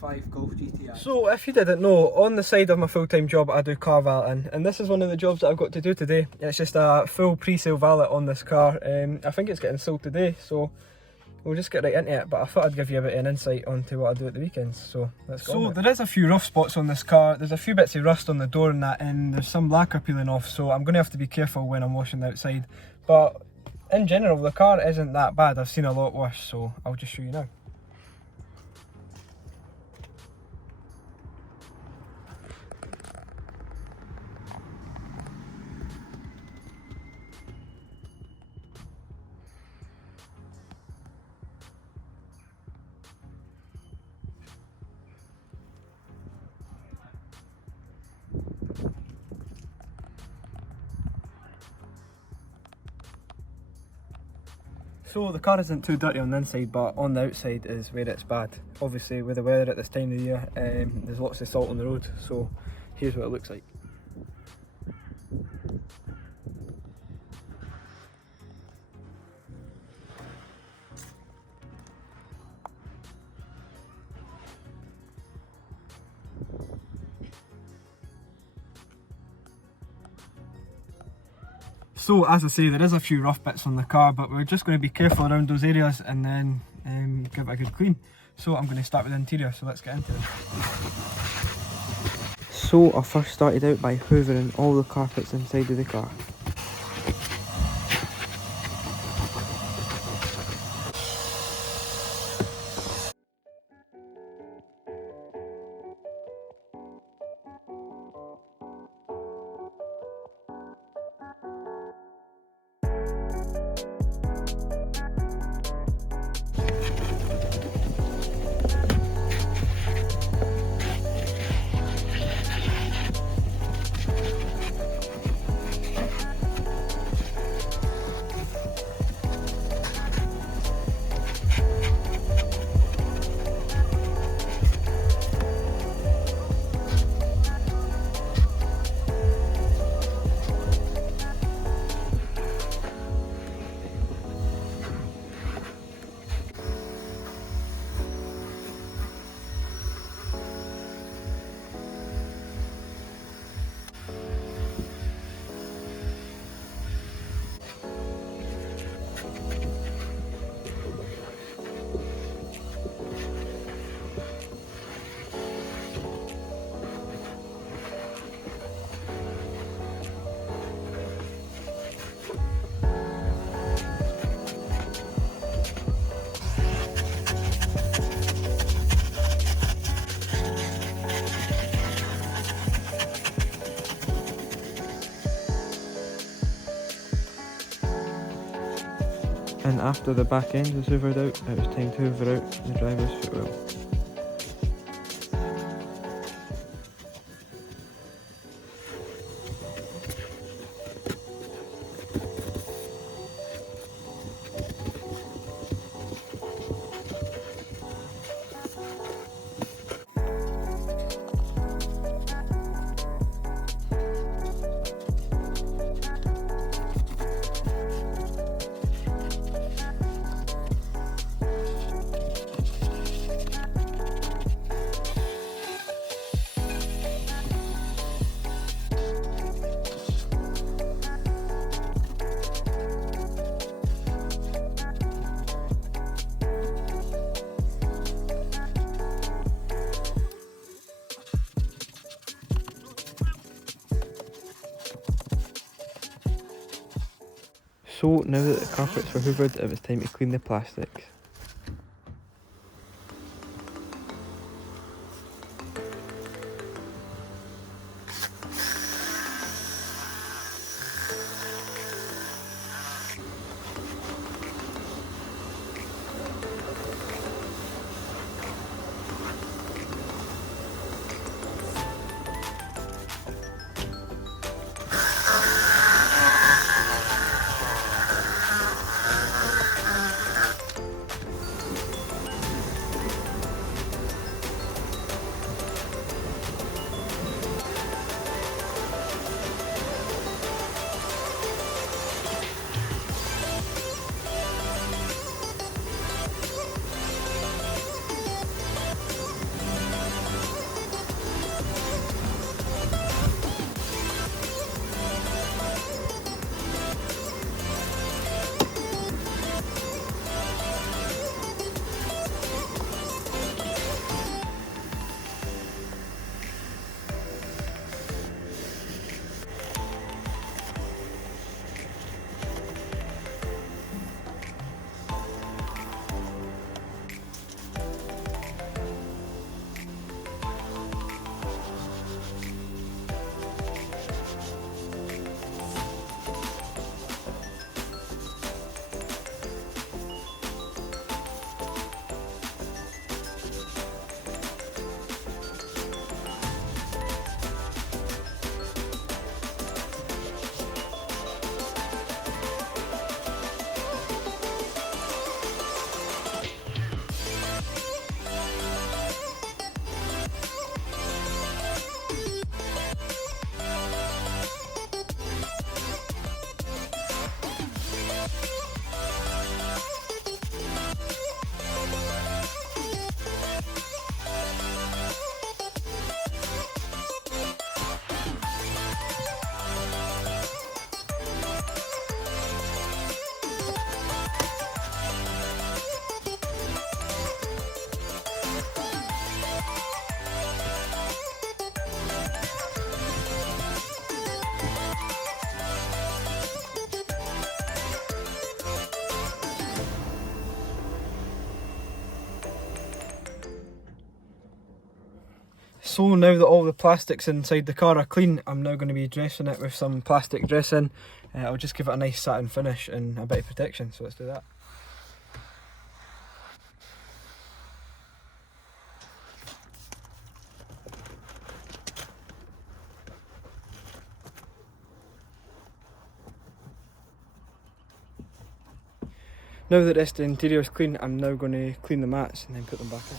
Mk5 Golf GTI. So if you didn't know, on the side of my full-time job I do car valeting, and this is one of the jobs that I've got to do today. It's just a full pre-sale valet on this car. I think it's getting sold today, so we'll just get right into it, but I thought I'd give you a bit of an insight onto what I do at the weekends, so let's go. So there is a few rough spots on this car. There's a few bits of rust on the door and that, and there's some lacquer peeling off, so I'm going to have to be careful when I'm washing the outside. But in general, the car isn't that bad. I've seen a lot worse, so I'll just show you now. So the car isn't too dirty on the inside, but on the outside is where it's bad. Obviously with the weather at this time of the year, there's lots of salt on the road, so here's what it looks like. So as I say, there is a few rough bits on the car, but we're just going to be careful around those areas and then give it a good clean. So I'm going to start with the interior, so let's get into it. So I first started out by hoovering all the carpets inside of the car. And after the back end was hoovered out, it was time to hoover out the driver's footwell. So now that the carpets were hoovered, it was time to clean the plastics. So now that all the plastics inside the car are clean, I'm now going to be dressing it with some plastic dressing. I'll just give it a nice satin finish and a bit of protection, so let's do that. Now that this interior is clean, I'm now going to clean the mats and then put them back in.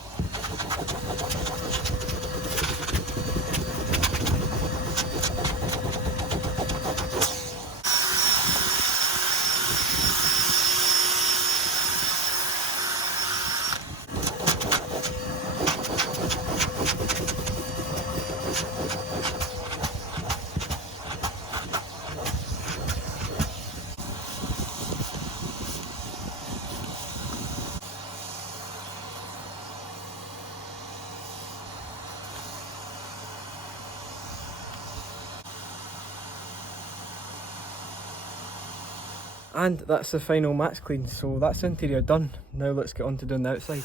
And that's the final mats clean, so that's the interior done. Now let's get on to doing the outside.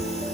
it.